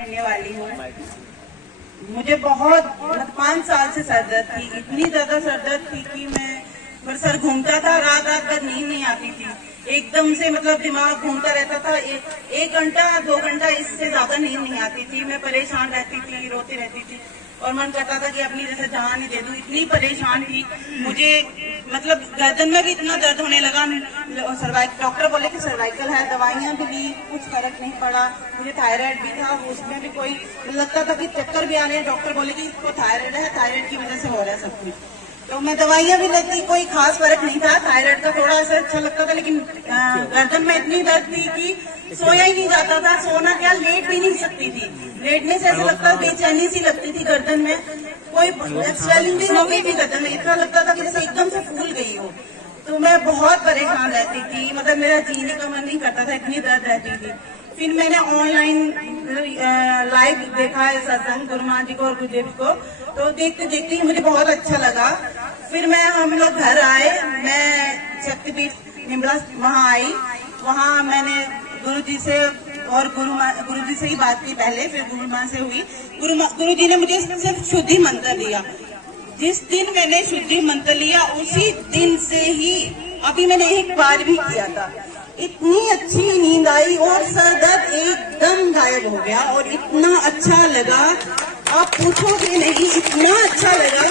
रहने वाली हूँ। मुझे बहुत 5 साल से सर दर्द थी, इतनी ज्यादा सर दर्द थी कि मैं सर घूमता था, रात रात भर नींद नहीं आती थी, एकदम से दिमाग घूमता रहता था। 1 घंटा 2 घंटा इससे ज्यादा नींद नहीं आती थी। मैं परेशान रहती थी, रोती रहती थी और मन करता था कि अपनी जैसे जान ही दे दूं। इतनी परेशान थी मुझे, गर्दन में भी इतना दर्द होने लगा। डॉक्टर बोले कि सर्वाइकल है, दवाइयां भी ली, कुछ फर्क नहीं पड़ा। मुझे थायराइड भी था, उसमें भी कोई लगता था कि चक्कर भी आ रहे हैं। डॉक्टर बोले कि इसको थायराइड है, थायराइड की वजह से हो रहा है सब कुछ। तो मैं दवाइयां भी लेती, कोई खास फर्क नहीं था। थायराइड का थोड़ा असर अच्छा लगता था, लेकिन गर्दन में इतनी दर्द थी कि सोया ही नहीं जाता था। सोना क्या, लेट भी नहीं सकती थी। लेटने से ऐसा लगता, बेचैनी सी लगती थी गर्दन में, कोई स्वेलिंग भी नहीं थी गर्दन में। इतना लगता था कि जैसे एकदम से फूल गई हो। तो मैं बहुत परेशान रहती थी, मेरा जीने का मन नहीं करता था, इतनी दर्द रहती थी। फिर मैंने ऑनलाइन लाइव देखा है सत्संग गुरु माँ जी को और गुरुदेव को, तो देखते देखते ही मुझे बहुत अच्छा लगा। फिर हम लोग घर आए, मैं शक्तिपीठ निमला वहाँ आई। वहाँ मैंने गुरु जी से और गुरु जी से ही बात की पहले, फिर गुरु माँ से हुई। गुरु जी ने मुझे सिर्फ शुद्धि मंत्र दिया। जिस दिन मैंने शुद्धि मंत्र लिया उसी दिन से ही, अभी मैंने एक बार भी किया था, इतनी अच्छी नींद आई और सर दर्द एकदम गायब हो गया और इतना अच्छा लगा, आप पूछोगे नहीं, इतना अच्छा लगा।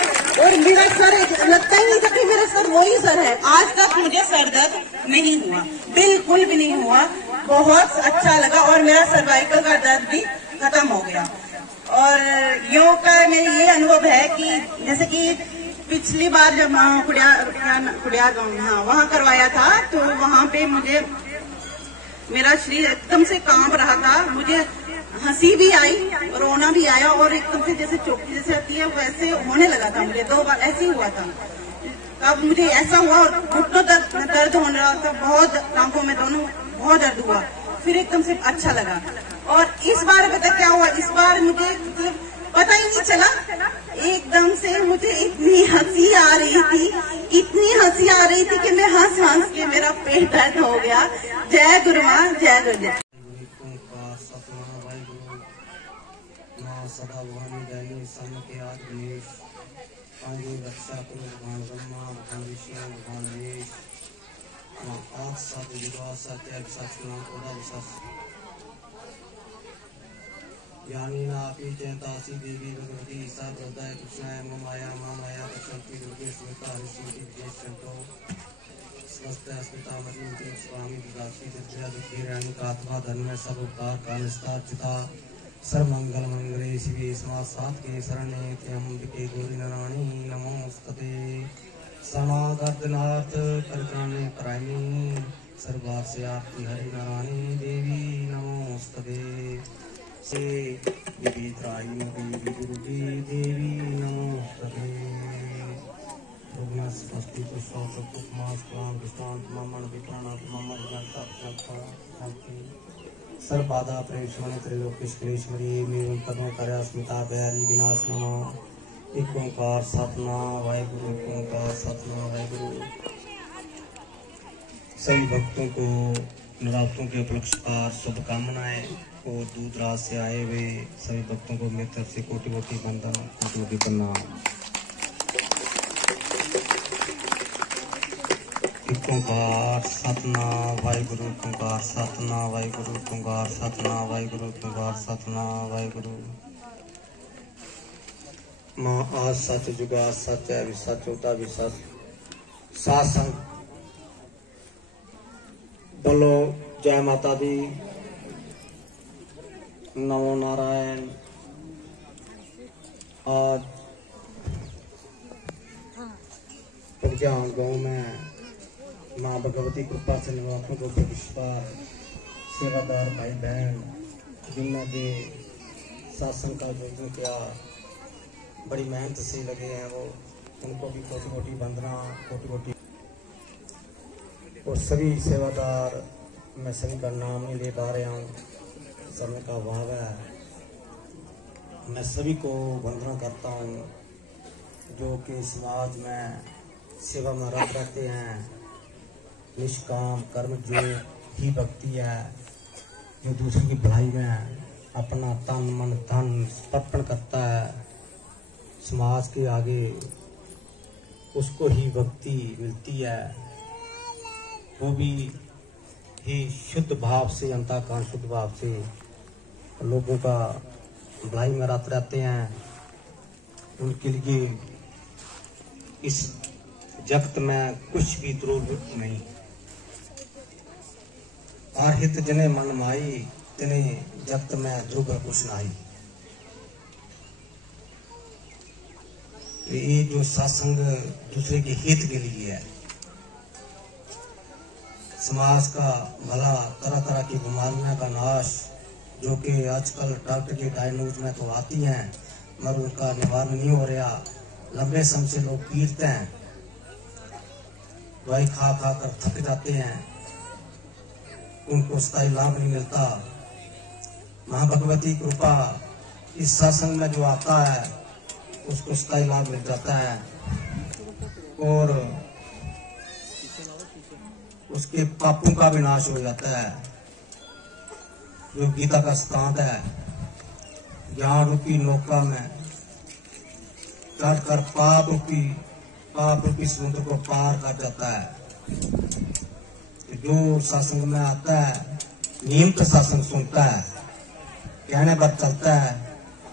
और मेरा सर लगता ही नहीं था कि मेरा सर वही सर है। आज तक मुझे सर दर्द नहीं हुआ, बिल्कुल भी नहीं हुआ, बहुत अच्छा लगा। और मेरा सर्वाइकल का दर्द भी खत्म हो गया। और योग का मेरा ये अनुभव है कि जैसे कि पिछली बार जब खुड़िया गाँव वहाँ करवाया था, तो वहाँ पे मुझे मेरा शरीर एकदम से कांप रहा था, मुझे हंसी भी आई, रोना भी आया और एकदम से जैसे चोटी जैसे आती है वैसे होने लगा था। मुझे 2 बार ऐसे ही हुआ था। तब मुझे ऐसा हुआ और घुटनों दर्द होने लगा था, बहुत टांगों में दोनों बहुत दर्द हुआ। फिर एकदम से अच्छा लगा। और इस बार पता क्या हुआ, इस बार मुझे पता ही नहीं चला, एकदम से मुझे इतनी हंसी आ रही थी, इतनी हंसी आ रही थी कि मैं हंस हंस के मेरा पेट दर्द हो गया। जय गुरु माँ, जय गुरुदेव। सदा भवानी दैनी सन के आदिश पांडु रक्षा करो भगवान ब्रह्मा भगवान विष्णु भगवान महेश आज सत युगा सत्य सचना ओदा विश्वास यानी ना आपी चैतासी देवी भगवती सब हृदय कृष्णाय माया माया प्रशंति दुर्गे स्मिता हरिश्री विजय चंतो स्वस्थ अस्मिता मधुमती स्वामी विदासी विद्या दुखी रानी का आत्मा धर्म में सब उपकार का निस्तार चिता सर्वमंगल मंगले शिवे समासात के शरणे त्र्यंबके गौरी नारायणी नमोस्तुते समागर्दनाथ परित्राणे परायणी सर्वार्थ से आपकी हरि नारायणी देवी नमोस्तुते से विवित्राई देवी गुरुजी देवी नमोस्तुते रुग्ण स्वस्ति पुष्प पुष्पमास प्राण दृष्टांत ममन विप्राणात् ममन जनता शांति सर्वबाधा प्रेक्षण त्रिलोकेश क्लेश्वरी निर्मल कदम कार्य स्मिता बयारी विनाश नमो एक ओंकार सतनाम वाहिगुरु, एक ओंकार सतनाम वाहिगुरु। सभी भक्तों को नवरात्रों के उपलक्ष्य पर शुभकामनाएं और दूर दराज से आए हुए सभी भक्तों को मेरी तरफ से कोटि कोटि वंदन, कोटि कोटि प्रणाम। एक ओंकार सतनाम वाहिगुरु, एक ओंकार सतनाम वाहिगुरु, एक ओंकार सतनाम वाहिगुरु, एक ओंकार सतनाम वाहिगुरु। माँ आज सच जुगा सच है, सच होता भी सच। सासंग बोलो जय माता दी, नमो नारायण। आज प्रज्ञान गांव में माँ भगवती कृपा से नवरात्रों को विश्वास सेवादार भाई बहन जिन्होंने शासन का आयोजन किया, बड़ी मेहनत से लगे हैं वो, उनको भी कोटि कोटि वंदना, कोटि कोटि। और सभी सेवादार, मैं सभी का नाम नहीं ले पा रहा हूँ, समय का अभाव है। मैं सभी को वंदना करता हूँ जो कि समाज में सेवा में रत रहते हैं। निष्काम कर्म जो ही भक्ति है, जो दूसरे की भलाई में अपना तन मन धन समर्पण करता है समाज के आगे, उसको ही भक्ति मिलती है। वो भी ही शुद्ध भाव से, अंतःकरण शुद्ध भाव से लोगों का भलाई में रत रहते हैं। उनके लिए इस जगत में कुछ भी दुर्लभ नहीं। आहित जने मन माई, तिने जगत में दुर्लभ कुछ नहीं। ये जो सत्संग दूसरे के हित के लिए है, समाज का भला, तरह तरह की बीमारियों का नाश, जो कि आजकल डॉक्टर की डायग्नोज में तो आती हैं मगर उनका निवारण नहीं हो रहा। लंबे समय से लोग पीड़ते हैं, दवाई खा खा कर थक जाते हैं, उनको स्थायी लाभ नहीं मिलता। मां भगवती कृपा इस सत्संग में जो आता है उसको स्थायी लाभ मिल जाता है और उसके पापों का विनाश हो जाता है। जो गीता का सिद्धांत है, ज्ञान रूपी नौका में चढ़कर पाप रूपी समुद्र को पार कर जाता है। जो सत्संग में आता है, नियमित सत्संग सुनता है, कहने पर चलता है,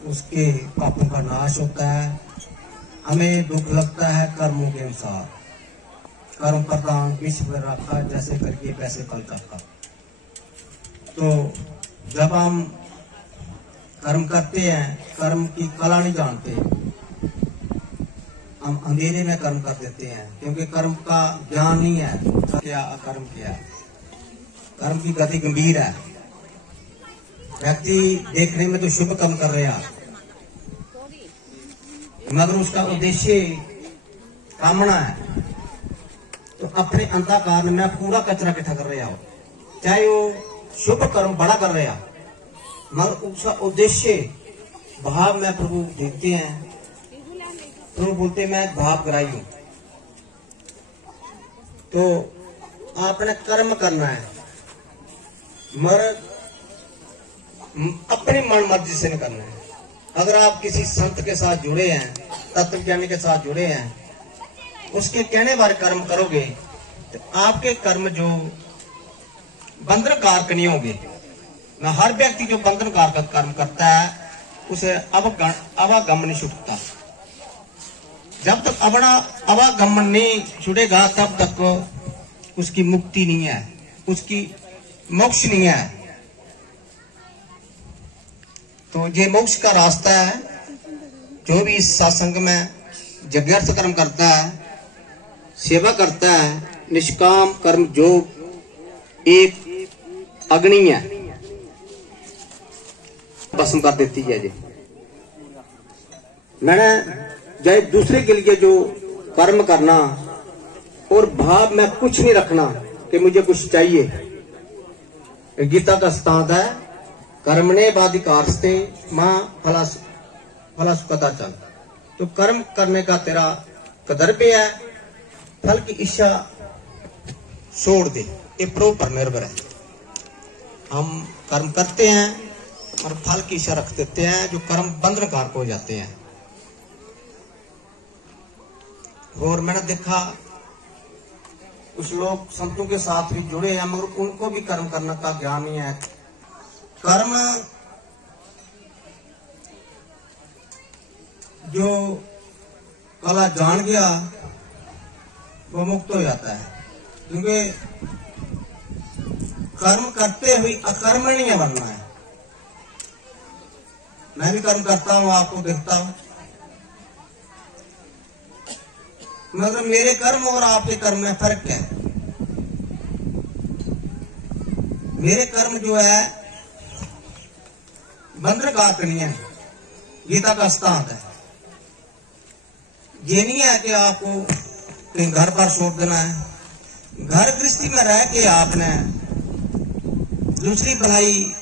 उसके पापों का नाश होता है। हमें दुख लगता है कर्मों के अनुसार, कर्म प्रदान विश्व में रखा, जैसे करके पैसे कल का। तो जब हम कर्म करते हैं, कर्म की कला नहीं जानते, हम अंधेरे में कर्म कर देते हैं क्योंकि कर्म का ज्ञान नहीं है। क्या अकर्म क्या है? कर्म की गति गंभीर है। व्यक्ति देखने में तो शुभ कर्म कर रहा मगर उसका उद्देश्य कामना है, तो अपने अंतःकरण में पूरा कचरा इकट्ठा कर रहा हो। चाहे वो शुभ कर्म बड़ा कर रहा मगर उसका उद्देश्य भाव में प्रभु देखते हैं, प्रभु बोलते मैं भाव ग्राही हूं। तो आपने कर्म करना है मगर अपनी मन मर्जी से नहीं करना है। अगर आप किसी संत के साथ जुड़े हैं, तत्वज्ञानी के साथ जुड़े हैं, उसके कहने वाले कर्म करोगे तो आपके कर्म जो बंधन कारक नहीं होंगे। न हर व्यक्ति जो बंधन कारक कर्म करता है उसे अवागम नहीं छूटता। जब तक अपना अवागमन नहीं छूटेगा तब तक उसकी मुक्ति नहीं है, उसकी मोक्ष नहीं है। तो ये मोक्ष का रास्ता है। जो भी इस सत्संग में यज्ञार्थ कर्म करता है, सेवा करता है, निष्काम कर्म योग एक अग्नि है, भस्म कर देती है। जी मैंने जय दूसरे के लिए जो कर्म करना और भाव में कुछ नहीं रखना कि मुझे कुछ चाहिए। गीता का सिद्धांत है, कर्मणे बाधिकारस्ते मां फलस्पदाचन। तो कर्म करने का तेरा कर्तव्य है, फल की इच्छा छोड़ दे। ये प्रभु पर निर्भर है। हम कर्म करते हैं और फल की इच्छा रख देते हैं, जो कर्म बंधन कारक हो जाते हैं। और मैंने देखा कुछ लोग संतों के साथ भी जुड़े हैं मगर उनको भी कर्म करने का ज्ञान नहीं है। कर्म जो कला जान गया वो मुक्त हो जाता है, क्योंकि कर्म करते हुए अकर्मण्य बनना है। मैं भी कर्म करता हूं, आपको देखता हूं, मगर मेरे कर्म और आपके कर्म में फर्क है। मेरे कर्म जो है बंधन कारक नहीं है। गीता का सिद्धांत है, ये नहीं है कि आपको कहीं घर पर छोड़ देना है। घर गृहस्थी में रह के आपने दूसरी भलाई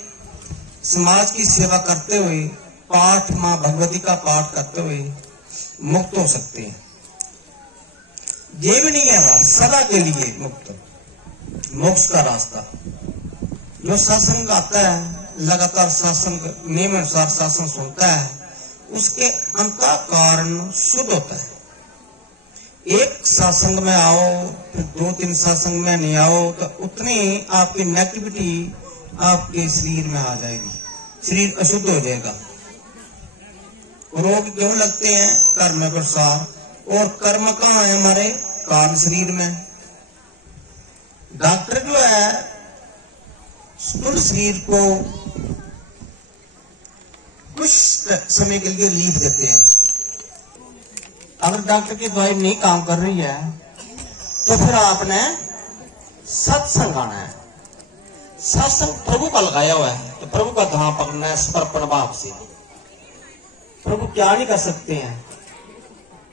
समाज की सेवा करते हुए, पाठ मां भगवती का पाठ करते हुए मुक्त हो सकते हैं। ये भी नहीं है सदा के लिए मुक्त, मोक्ष का रास्ता। जो सत्संग आता है लगातार सत्संग नियम अनुसार सत्संग सुनता है, उसके अंतर कारण शुद्ध होता है। एक सत्संग में आओ, फिर 2-3 सत्संग में नहीं आओ, तो उतनी आपकी नेगेटिविटी आपके शरीर में आ जाएगी, शरीर अशुद्ध हो जाएगा। रोग क्यों लगते हैं? कर्म के अनुसार। और कर्म कहाँ है? हमारे कारण शरीर में। डॉक्टर जो है स्थूल शरीर को कुछ समय के लिए रिलीफ देते हैं। अगर डॉक्टर की दवाई नहीं काम कर रही है तो फिर आपने सत्संग आना है। सत्संग प्रभु का लगाया हुआ है, तो प्रभु का धाम पकड़ना है समर्पण भाव से। प्रभु क्या नहीं कर सकते हैं?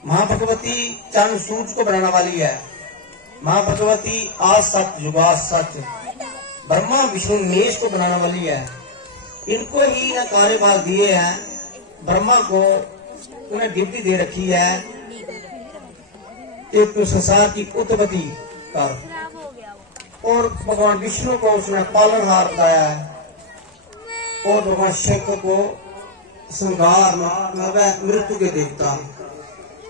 मां भगवती चंद्र सूरज को बनाने वाली है। मां भगवती आज सच जुगाद सच, ब्रह्मा विष्णु महेश को बनाने वाली है। इनको ही न कार्यभार दिए हैं। ब्रह्मा को उन्हें ड्यूटी दे रखी है एक तो संसार की उत्पत्ति कर, और भगवान विष्णु को उसने पालनहार बताया है, और भगवान शंकर को संहार मृत्यु के देवता।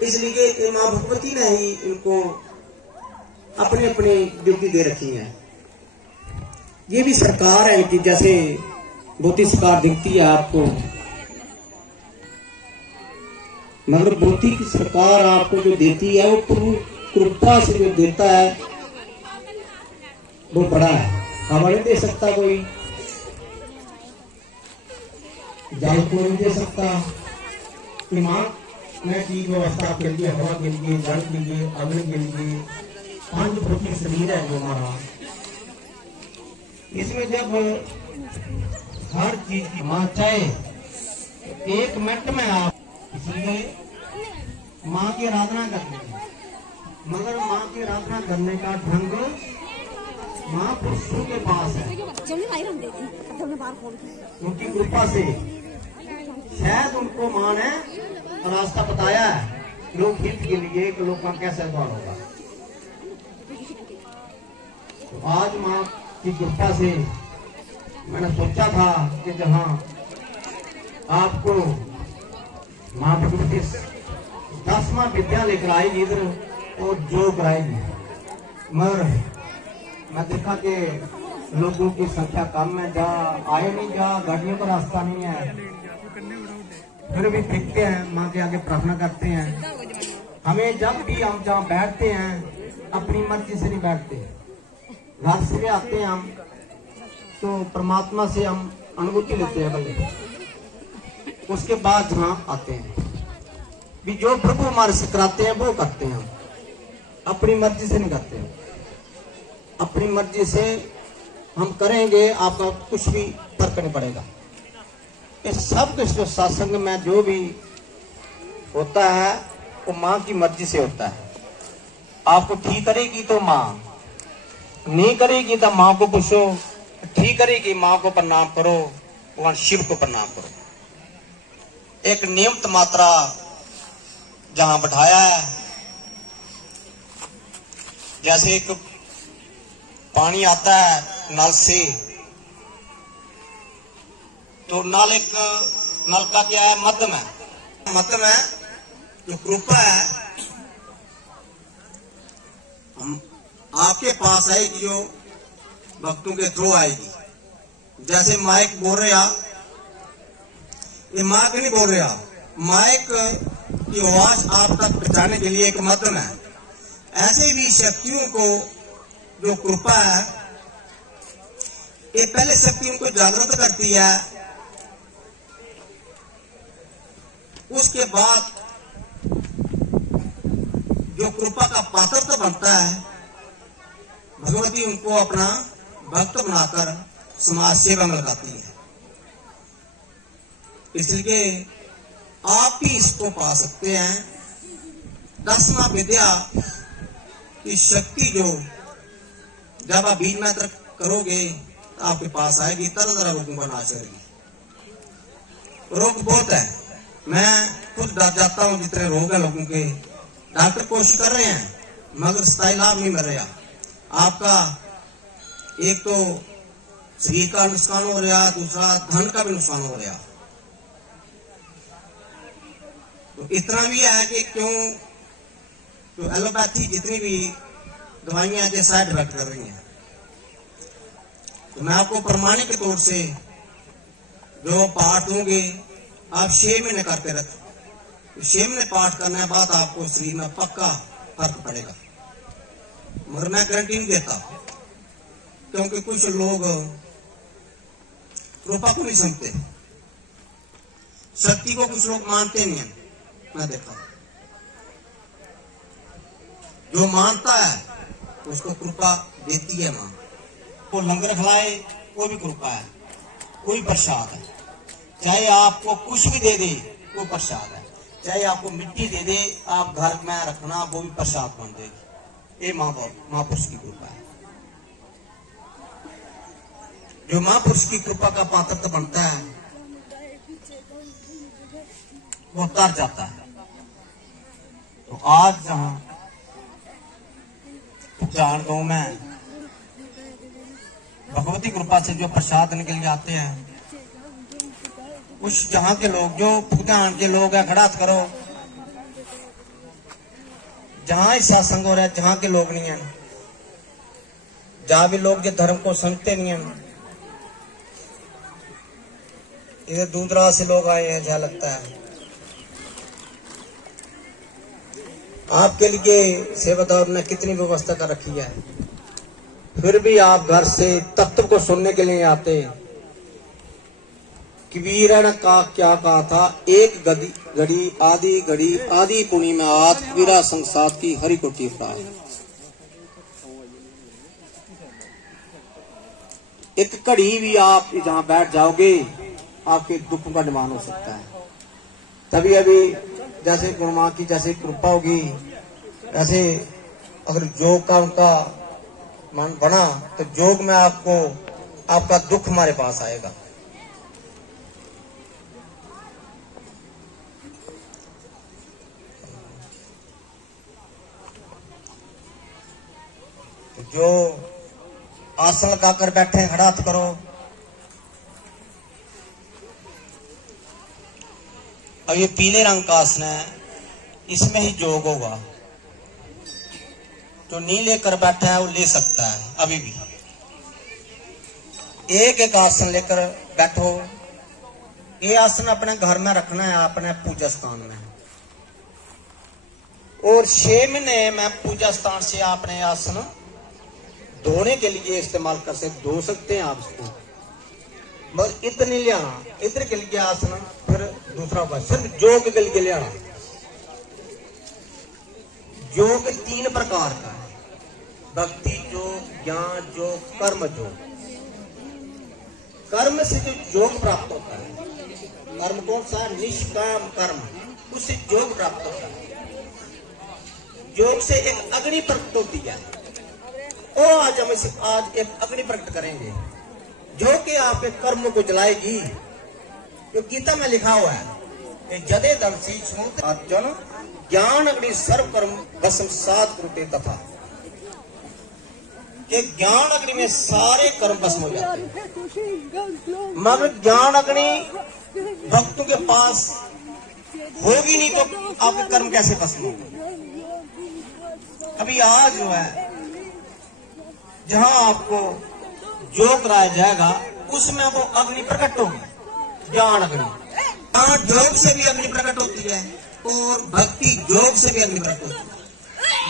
इसलिए मां भगवती ने ही इनको अपने अपने ड्यूटी दे रखी है। ये भी सरकार है कि जैसे बहुत सरकार दिखती है आपको, मगर बहुत की सरकार आपको जो देती है वो प्रभु कृपा से जो देता है वो बड़ा है। हवा नहीं दे सकता कोई, जल को नहीं दे सकता, ईमान में की व्यवस्था के लिए, हवा के लिए, जल के लिए, अग्नि के लिए, 5 भौतिक शरीर है जो हमारा। इसमें जब हर चीज की मां चाहे 1 मिनट में आप, इसलिए मां की आराधना करनी है। मगर मां की आराधना करने का ढंग महापुरुषों के पास है, उनकी कृपा से। शायद उनको मां ने रास्ता बताया है लोक हित के लिए कि लोग का कैसे उद्धार होगा। तो आज मां की कृपा से मैंने सोचा था कि जहां आपको मां भगवती 10वां विद्या लेकर आएगी इधर और जो कराएगी, मगर मैं देखा कि लोगों की संख्या कम है, जहाँ आए नहीं, जहाँ गाड़ियों का रास्ता नहीं है, फिर भी देखते हैं, माँ के आगे प्रार्थना करते हैं। हमें जब भी हम जहाँ बैठते हैं अपनी मर्जी से नहीं बैठते, घर से भी आते हैं हम तो परमात्मा से हम अनुभूति लेते हैं पहले, उसके बाद जहाँ आते हैं भी जो प्रभु हमारे से कराते हैं वो करते हैं। हम अपनी मर्जी से नहीं करते, अपनी मर्जी से हम करेंगे आपका कुछ भी फर्क नहीं पड़ेगा। इस सब कुछ जो सत्संग में जो भी होता है वो माँ की मर्जी से होता है। आपको ठीक करेगी तो माँ, नहीं करेगी तो माँ को पूछो, ठीक करेगी माँ को प्रणाम करो, भगवान शिव को प्रणाम करो। एक नियमित मात्रा जहां बैठाया है, जैसे एक पानी आता है नल से, तो नल एक नल का क्या है? मध्यम है, मध्यम है जो कृपा है हम आपके पास आएगी, जो भक्तों के थ्रू आएगी। जैसे माइक बोल रहा, ये माइक नहीं बोल रहा, माइक की आवाज आप तक पहुंचाने के लिए एक माध्यम है। ऐसे भी शक्तियों को जो कृपा है, ये पहले शक्तियों को जागृत करती है, उसके बाद जो कृपा का पात्र तो बनता है, भगवती उनको अपना भक्त बनाकर समाज सेवा में लगाती है। इसलिए आप भी इसको पा सकते हैं। 10वां विद्या की शक्ति जो जब आप 20 मिनट तक करोगे तो आपके पास आएगी, तरह तरह रोगों का नाश करेगी। रोग बहुत है, मैं खुद डर जाता हूं जितने रोग है लोगों के। डॉक्टर कोशिश कर रहे हैं मगर स्थायी लाभ नहीं मिल रहा। आपका एक तो शरीर का नुकसान हो रहा, दूसरा धन का भी नुकसान हो रहा। तो इतना भी है कि क्यों तो एलोपैथी जितनी भी दवाइयां जो साइड इफेक्ट कर रही हैं, तो मैं आपको प्रमाणिक के तौर से जो पाठ दूंगे आप 6 महीने करके रखें। 6 महीने पाठ करने के बाद आपको शरीर में पक्का फर्क पड़ेगा, मगर मैं गारंटी नहीं देता, क्योंकि कुछ लोग कृपा को नहीं समझते, शक्ति को कुछ लोग मानते नहीं है। मैं देखा जो मानता है उसको कृपा देती है मां। वो लंगर खिलाए वो भी कृपा है, कोई प्रसाद है। चाहे आपको कुछ भी दे दे वो प्रसाद है, चाहे आपको मिट्टी दे दे आप घर में रखना वो भी प्रसाद बन देगी। ये महापुरुष की कृपा है। जो महापुरुष की कृपा का पात्र बनता है वो तर जाता है। तो आज जहां जान गांव में भगवती कृपा से जो प्रसाद निकल के आते हैं, उस जहां के लोग जो भूटान के लोग हैं, खड़ा करो, जहां इस सत्संग हो रहा है, जहां के लोग नहीं हैं, जहां भी लोग जो धर्म को समझते नहीं हैं, इधर दूर दराज से लोग आए हैं, जहां लगता है आपके लिए सेवादार ने कितनी व्यवस्था कर रखी है, फिर भी आप घर से तत्व को सुनने के लिए आते। कबीर ने क्या कहा था, एक घड़ी आदि पुणी में आत वीरा संसार की हरि कोटि फ्राय। एक घड़ी भी आप जहां बैठ जाओगे आपके दुख का निवारण हो सकता है। तभी अभी जैसे गुरुमां की जैसे कृपा होगी, ऐसे अगर योग का उनका मन बना तो योग में आपको आपका दुख हमारे पास आएगा। जो आसन लगाकर बैठे हैं खड़ा हाथ करो। अब ये पीले रंग का आसन है, इसमें ही योग होगा। जो नहीं लेकर बैठा है वो ले सकता है। अभी भी एक एक आसन लेकर बैठो। ये आसन अपने घर में रखना है, अपने पूजा स्थान में, और 6 महीने में पूजा स्थान से आपने आसन धोने के लिए इस्तेमाल कर सकते, धो सकते हैं आप इसको, बस इतने ले आना। इधर के लिए आसन, फिर दूसरा बात सिर्फ योग के लिए ले आना। योग 3 प्रकार का है, भक्ति योग, ज्ञान योग, कर्म योग। कर्म से जो योग प्राप्त होता है, कर्म कौन सा, निष्काम कर्म, उससे योग प्राप्त होता है। योग से एक अग्नि प्रकट होती है, और आज हम आज एक अग्नि प्रकट करेंगे जो कि आपके कर्म को जलाएगी। जो गीता में लिखा हुआ है, जदे दंसी स्मृत अर्जुन ज्ञान अग्नि सर्व कर्म भस्म सात कृते तथा। कि ज्ञान अग्नि में सारे कर्म भस्म हो जाते हैं, मगर ज्ञान अग्नि भक्तों के पास होगी नहीं तो आपके कर्म कैसे भस्म होंगे। अभी आज जो है जहां आपको जो कराया जाएगा उसमें वो अग्नि प्रकट होगी, ज्ञान अग्नि। योग से भी अग्नि प्रकट होती है और भक्ति योग से भी अग्नि प्रकट होती है।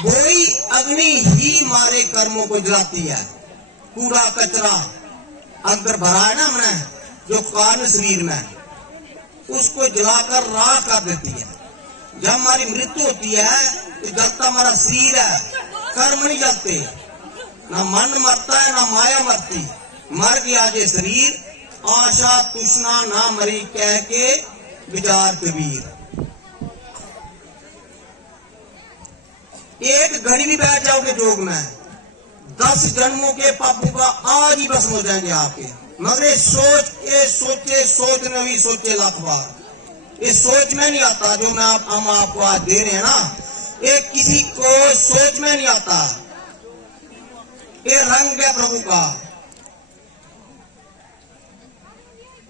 वही अग्नि ही हमारे कर्मों को जलाती है। कूड़ा कचरा अगर भरा है ना हमने जो कारण शरीर में, उसको जलाकर राख कर देती है। जब हमारी मृत्यु होती है तो जलता हमारा शरीर है, कर्म नहीं जलते, ना मन मरता है ना माया मरती। मर गया जे शरीर, आशा तृष्णा ना मरी कह के विचार कबीर। एक घड़ी भी बैठ जाओगे योग में, 10 जन्मों के पापों का आज ही भस्म हो जाएंगे आपके। मगर ये सोच नवी सोचे लाख बार। ये सोच में नहीं आता जो हम आपको आज दे रहे हैं ना, ये किसी को सोच में नहीं आता। ये रंग है प्रभु का।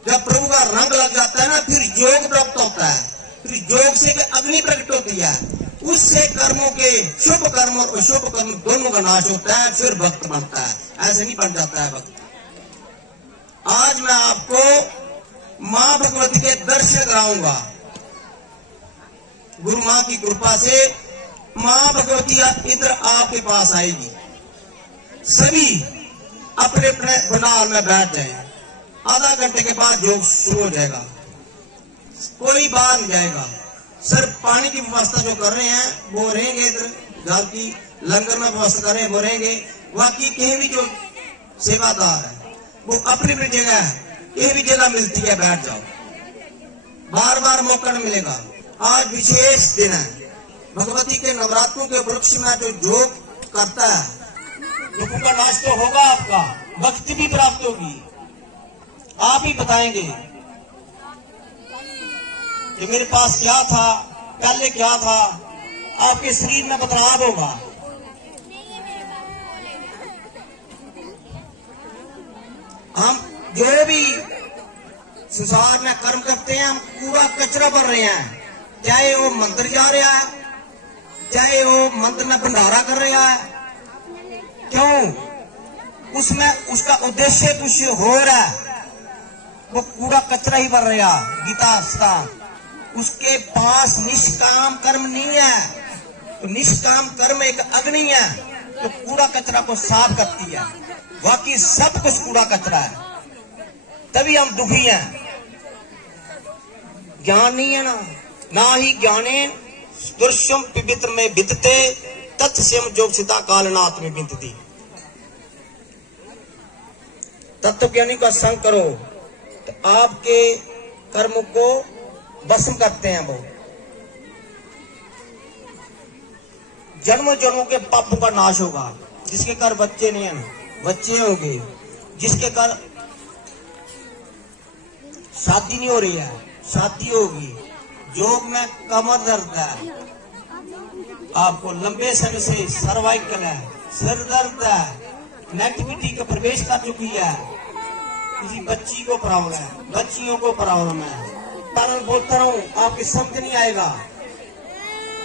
जब प्रभु का रंग लग जाता है ना, फिर योग प्राप्त होता है, फिर योग से अग्नि प्रकट होती है, उससे कर्मों के शुभ कर्म और अशुभ कर्म दोनों का नाश होता है, फिर भक्त बनता है। ऐसे नहीं बन जाता है भक्त। आज मैं आपको मां भगवती के दर्शन कराऊंगा। गुरु मां की कृपा से मां भगवती इधर आपके पास आएगी। सभी अपने अपने पंडाल में बैठ जाए। आधा घंटे के बाद योग शुरू हो जाएगा, कोई बाहर नहीं जाएगा। सिर्फ पानी की व्यवस्था जो कर रहे हैं वो रहेंगे, इधर जल की लंगर में व्यवस्था कर रहे हैं वो रहेंगे। बाकी कहीं भी जो सेवादार है वो अपनी अपनी जगह है, कहीं भी जगह मिलती है बैठ जाओ, बार बार मौका नहीं मिलेगा। आज विशेष दिन है, भगवती के नवरात्रों के वृक्ष में जो योग करता है, दुखों का नाश तो होगा, आपका भक्ति भी प्राप्त होगी। आप ही बताएंगे कि मेरे पास क्या था, पहले क्या था, आपके शरीर में बदलाव होगा। हम जो भी संसार में कर्म करते हैं, हम पूरा कचरा भर रहे हैं, चाहे वो मंदिर जा रहा है, चाहे वो मंदिर में भंडारा कर रहा है। क्यों? उसमें उसका उद्देश्य कुछ हो रहा है, वो पूरा कचरा ही भर रहा। गीता स्थान उसके पास निष्काम कर्म नहीं है, तो निष्काम कर्म एक अग्नि है तो कूड़ा कचरा को साफ करती है। बाकी सब कुछ कूड़ा कचरा है, तभी हम दुखी हैं। ज्ञान नहीं है ना ही ज्ञाने दुर्शम पवित्र में विदते तत्स्यम जोग सीता कालनाथ में बिंदती। तत्व ज्ञानी का संग करो तो आपके कर्म को भस्म करते हैं वो। जन्मों जन्मों के पापों का नाश होगा। जिसके घर बच्चे नहीं है बच्चे होंगे, जिसके घर शादी नहीं हो रही है शादी होगी। योग में कमर दर्द है, आपको लंबे समय से सर्वाइकल है, सिर दर्द है, नेगेटिविटी का प्रवेश कर चुकी है, किसी बच्ची को प्रॉब्लम है, बच्चियों को प्रॉब्लम है। तरल बोलता हूँ आपकी समझ नहीं आएगा।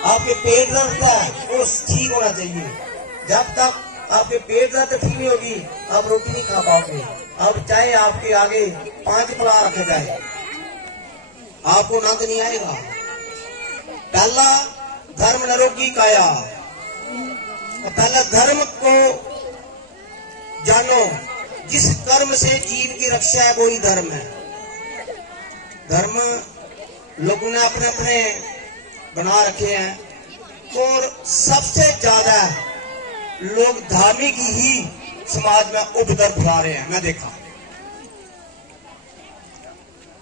आपके पेट दर्द है वो ठीक होना चाहिए। जब तक आपके पेट दर्द ठीक नहीं होगी आप रोटी नहीं खा पाओगे। अब चाहे आपके आगे 5 पला रखे जाए आपको आनंद नहीं आएगा। पहला धर्म निरोगी काया, पहला धर्म को जानो। जिस कर्म से जीव की रक्षा है वही धर्म है। धर्म लोगों ने अपने अपने बना रखे हैं और सबसे ज्यादा लोग धार्मिक ही समाज में उपद्रव फैला रहे हैं, मैं देखा।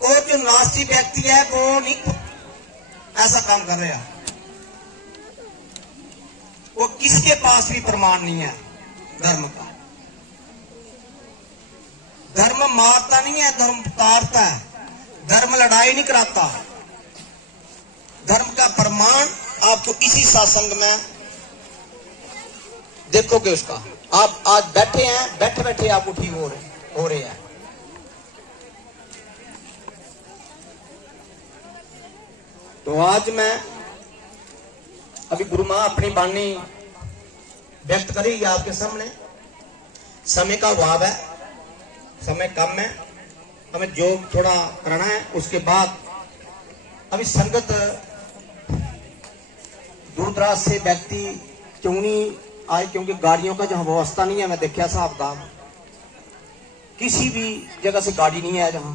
और जो नास्तिक व्यक्ति है वो नहीं ऐसा काम कर रहा, वो किसके पास भी प्रमाण नहीं है धर्म का। धर्म मारता नहीं है, धर्म तारता है। धर्म लड़ाई नहीं कराता। धर्म का प्रमाण आपको इसी सत्संग में देखोगे उसका। आप आज बैठे हैं, बैठे बैठे आपको ठीक हो रहे हैं। तो आज मैं अभी गुरु मां अपनी वाणी व्यक्त करेगी आपके सामने। समय का अभाव है, समय कम है, हमें योग थोड़ा करना है। उसके बाद अभी संगत दूर दराज से व्यक्ति क्यों नहीं आए, क्योंकि गाड़ियों का जहां व्यवस्था नहीं है। मैं देखा साहब किसी भी जगह से गाड़ी नहीं है जहां